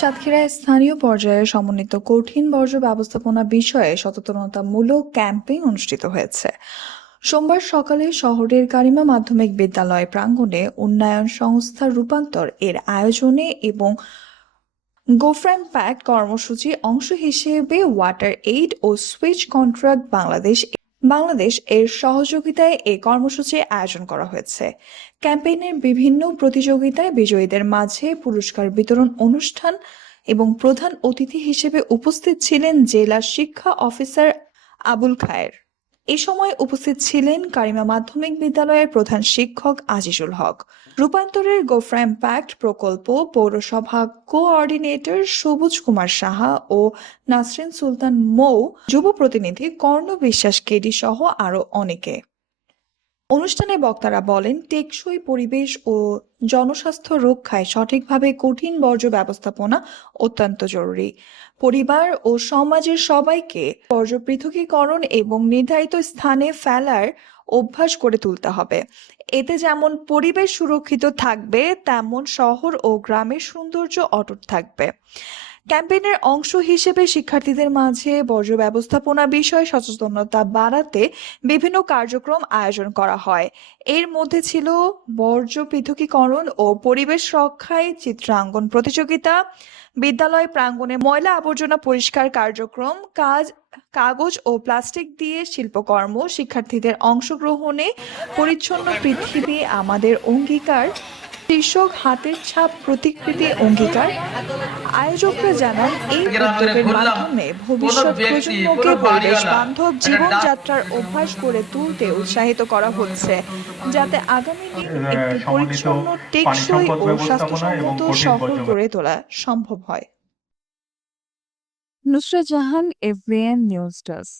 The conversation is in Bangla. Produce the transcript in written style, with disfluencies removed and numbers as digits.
সাতক্ষীরায় স্থানীয় পর্যায়ে সমন্বিত কঠিন বর্জ্য ব্যবস্থাপনা বিষয়ে সচেতনতামূলক ক্যাম্পেইন অনুষ্ঠিত হয়েছে। সোমবার সকালে শহরের কারিমা মাধ্যমিক বিদ্যালয় প্রাঙ্গণে উন্নয়ন সংস্থা রূপান্তর এর আয়োজনে এবং গোফ্রাম প্যাক্ট কর্মসূচির অংশ হিসেবে ওয়াটার এইড ও সুইচ কন্ট্রাক্ট বাংলাদেশ এর সহযোগিতায় এই কর্মসূচির আয়োজন করা হয়েছে। ক্যাম্পেইনের বিভিন্ন প্রতিযোগিতায় বিজয়ীদের মাঝে পুরস্কার বিতরণ অনুষ্ঠান এবং প্রধান অতিথি হিসেবে উপস্থিত ছিলেন জেলা শিক্ষা অফিসার আবুল খায়ের। এ সময় উপস্থিত ছিলেন কারিমা মাধ্যমিক বিদ্যালয়ের প্রধান শিক্ষক আজিজুল হক, রূপান্তরের গোফ্রাম প্যাক্ট প্রকল্প পৌরসভা কোঅর্ডিনেটর সবুজ কুমার সাহা ও নাসরিন সুলতান মৌ, যুব প্রতিনিধি কর্ণ বিশ্বাস কেডি সহ আরো অনেকে। অনুষ্ঠানে বক্তারা বলেন, টেকসই পরিবেশ ও জনস্বাস্থ্য রক্ষায় সঠিকভাবে কঠিন বর্জ্য ব্যবস্থাপনা অত্যন্ত জরুরি। পরিবার ও সমাজের সবাইকে বর্জ্য পৃথকীকরণ এবং নির্ধারিত স্থানে ফেলার অভ্যাস করে তুলতে হবে। এতে যেমন পরিবেশ সুরক্ষিত থাকবে, তেমন শহর ও গ্রামের সৌন্দর্য অটুট থাকবে। ক্যাম্পেইনের অংশ হিসেবে শিক্ষার্থীদের মাঝে বর্জ্য ব্যবস্থাপনা বিষয়ে সচেতনতা বাড়াতে বিভিন্ন কার্যক্রম আয়োজন করা হয়। এর মধ্যে ছিল বর্জ্য পৃথকীকরণ ও পরিবেশ রক্ষায় চিত্রাঙ্কন প্রতিযোগিতা, বিদ্যালয় প্রাঙ্গণে ময়লা আবর্জনা পরিষ্কার কার্যক্রম, কাগজ ও প্লাস্টিক দিয়ে শিল্পকর্ম, শিক্ষার্থীদের অংশগ্রহণে পরিচ্ছন্ন পৃথিবী আমাদের অঙ্গীকার শীর্ষক হাতের ছাপ প্রতিকৃতি অঙ্গীকার। আয়োজকরা জানান, এই উদ্যোগের মাধ্যমে ভবিষ্যৎ প্রজন্মকে পরিবেশ বান্ধব জীবনযাত্রার অভ্যাস গড়ে তুলতে উৎসাহিত করা হচ্ছে, যাতে আগামী দিনে একটি পরিচ্ছন্ন, টেকসই ও স্বাস্থ্যসম্মত শহর গড়ে তোলা সম্ভব হয়। Nusrat Jahan, এফবিএন news desk.